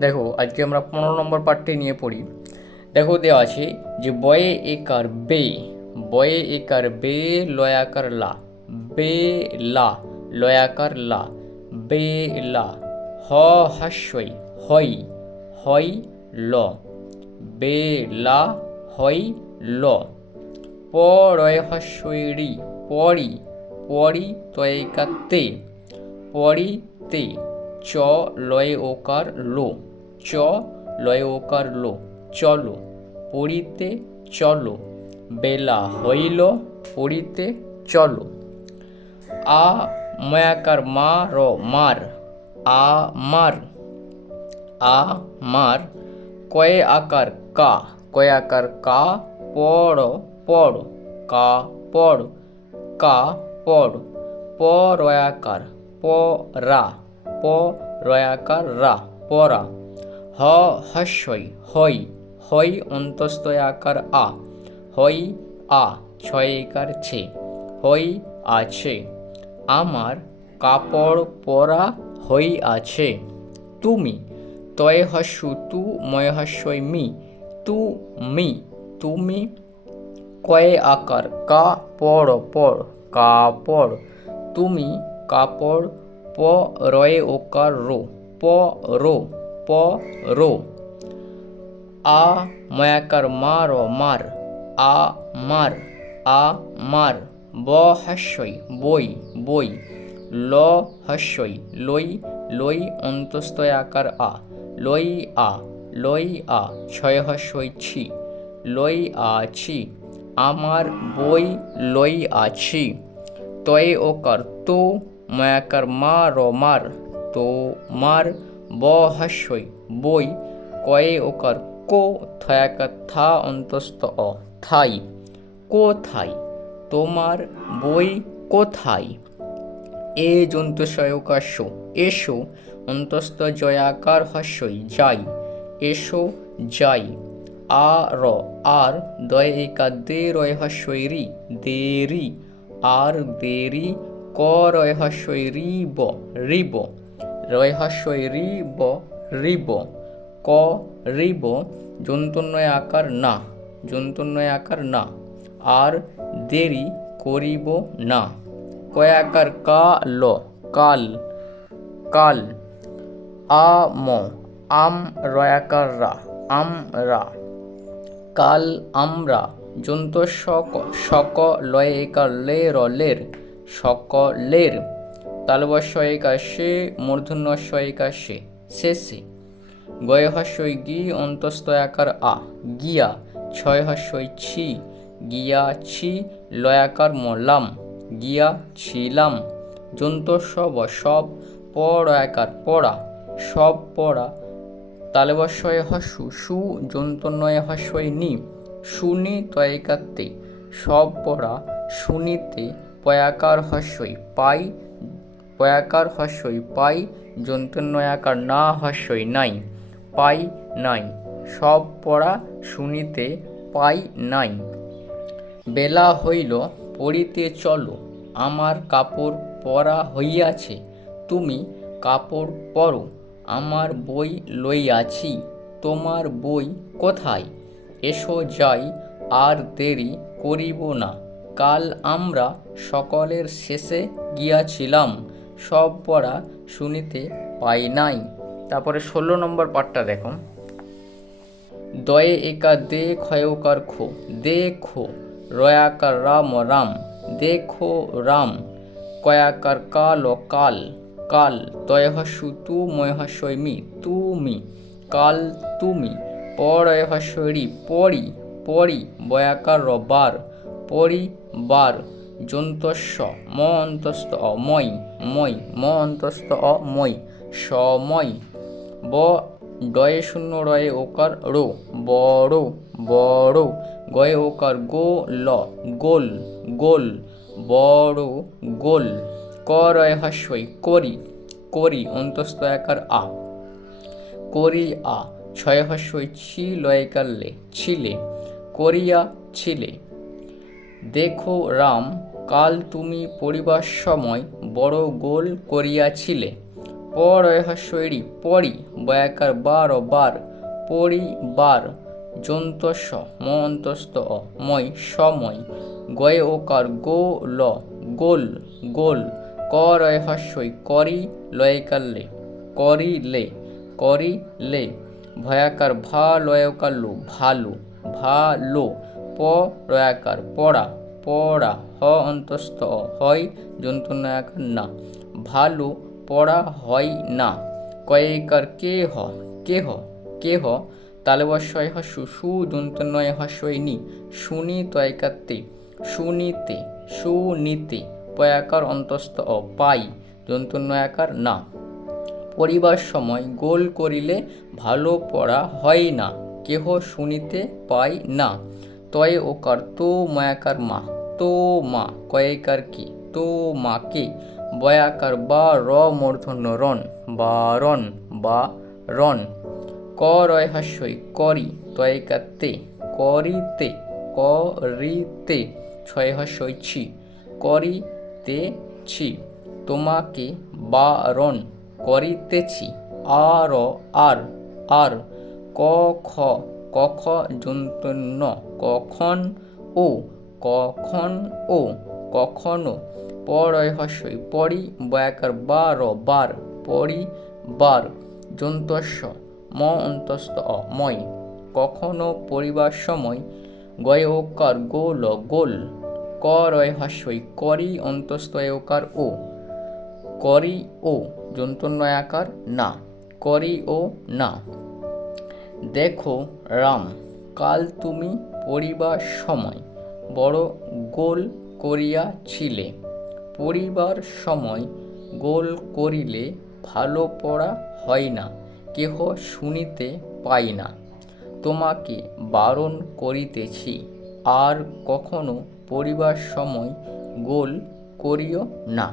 দেখো, আজকে আমরা পনেরো নম্বর পার্টটি নিয়ে পড়ি। দেখো, দেওয়া আছে যে, বয়ে একার বে, বয়ে একার বে, লয়াকার লা, বে লা, লয়াকার লা, বে লা, হ হাস্যই, হই হই ল, বে লা, হই ল পরয় হাস্যই রি, পরি পরি তয়কাতে পরিতে চ লয় ওকার লো। চ লয় ওকার লো। চলো। পড়িতে চলো। বেলা হইল, পড়িতে চলো। আ ময়াকার মা র মার। আ মার। আ মার। কয়ে আকার কা। কয়ে আকার কা, পড় পড়। কা পড়। কা, পড়। প রয়াকার প রা প রয়াকার রা পরা। হ, হস্যই, হই হই অন্তস্থ আকার আ, হই আ ছয় একার ছে, হই আছে। আমার কাপড় পরা হই আছে। তুমি তয় হস্যু তু ময় হস্যই মি, তু মি, তুমি কয়ে আকার, কা পড় পড় কাপড় তুমি কাপড় প রয়ে ওকার রো, প রো প রো। আ ময়াকার মার মার, আ মার আ মার। ব হাস্যই, বই বই। ল হাস্যই, লই লই অন্তস্থ আকার আ। লই আ লই আ, ছয় হাস্যই ছি। লই আছি আমার বই লই আছি তয়ে ওকার তো মায়াকার মা র মার, তো মার ব হাস্যই বই, কয়ে ওকার কো থয়াকার থা অন্তস্থ অ থাই কোথায় তোমার বই কোথায় এ জন্তুশয়কাশ্য এসো অন্তস্থ জয়াকার হস্যই যাই, এসো যাই। আ র, আর দয় একা দে রয় হস্যই রি দেরি আর দেরি ক রয় হস্যই রয় হস্যই রিব রিব ক রিব জন্তন্বয় আকার না জন্তন্বয় আকার না আর দেরি করিব না কয়াকার ল কাল কাল আ ম আম রয়াকার রা আম রা কাল আমরা জন্ত শক শক লয় একার লে র লের সকলের। তালবস্য একাশে মূর্ধন্য একাশে শেষে। গয় হস্যই গি অন্তস্থ আকার আ, গিয়া। ছয় হস্যই ছি গিয়া ছি লয়াকার মলাম গিয়া ছিলাম জন্ত সব সব পড়াকার পড়া সব পড়া তালেবস্বয়ে হস্যু সু যন্তন্বয়ে হস্যই নি শুনি তয়কাতে সব পড়া শুনিতে পয়াকার হস্যই পাই, পয়াকার হস্যই পাই যন্তন্বয়াকার না হস্যই নাই, পাই নাই, সব পড়া শুনিতে পাই নাই। বেলা হইল, পড়িতে চলো, আমার কাপড় পরা হইয়াছে, তুমি কাপড় পরো, আমার বই লইয়াছি, তোমার বই কোথায়? এসো যাই, আর দেরি করিব না। কাল আমরা সকলের শেষে গিয়াছিলাম, সব পড়া শুনিতে পাই নাই। তারপরে ষোলো নম্বর পাঠটা দেখো। দয়ে একা দে ক্ষয়কার খো, দেখো রয়াকার রাম রাম, দেখো রাম, কয়াকার কাল ও কাল কাল তয়হস্যু তু ময়হস্যই মি তুমি কাল তুমি পরয়হস্যরি পরি পরি বয়াকার রবার পরিবার। যন্তস্ব ম অন্তস্থ অময়, ময় ম অন্তস্থ অময়, সময়। ব, ডয়ে শূন্য রয়ে ওকার রো বড় বড় গয়ে ওকার গো, ল, গোল গোল বড় গোল। ক রয়ে হাস্যই, করি করি অন্তস্থ একার আ। করি আ, ছয় হাস্যই ছি লয়কাল্লে ছিলে। করিয়া ছিলে দেখো রাম, কাল তুমি পড়িবার সময় বড় গোল করিয়াছিলে। প পরয় হস্যইরি পরি বয়াকার বার বার পরিবার যন্তস্ব ম অন্তস্থ ময় সময়, গয়ে ওকার গো ল, গোল গোল করয় হস্যই করি লয়কাল্লে করিলে করিলে ভয়াকার ভা লয়কার লো, ভালো ভালো প রয়াকার পড়া পড়া হ অন্তস্থ হয় জন্তু নয়াকার না। ভালো পড়া হয় না। কয়েকার কে হ কে হ কে হ হ সু দন্ত নয় নি। শুনি তয়কাতে, শুনিতে সুনিতে পয়াকার অন্তস্থ অ পাই জন্তু নয়াকার না। পড়িবার সময় গোল করিলে ভালো পড়া হয় না, কেহ শুনিতে পায় না। তয় ওকার তো মায়াকার মা, তো মা কয়েকার কি, তো মাকে বয়াকার বা র মূর্ধন্য রন বা রন বা রন ক রয় হাস্যই করি তয়কাতে করিতে করিতে ছয় হাস্যই ছি করিতে ছি তোমাকে বারণ করিতেছি আর আর আর, ক, খ কখ যন্তন্য কখন ও কখন ও কখনো পরয় হস্যই পরি বয়াকার বার বার, পরি বার যন্তস্ব ম অন্তস্থ অ ময়, কখনো পরিবার সময় গয় ওকার গোল গোল ক রয় হস্যই করি অন্তস্থ ওকার ও, করি ও যন্তন্নয়াকার না, করি ও না। দেখো রাম, কাল তুমি পড়িবার সময় বড় গোল করিয়াছিলে। পড়িবার সময় গোল করিলে ভালো পড়া হয় না, কেহ শুনিতে পাই না। তোমাকে বারণ করিতেছি, আর কখনো পড়িবার সময় গোল করিও না।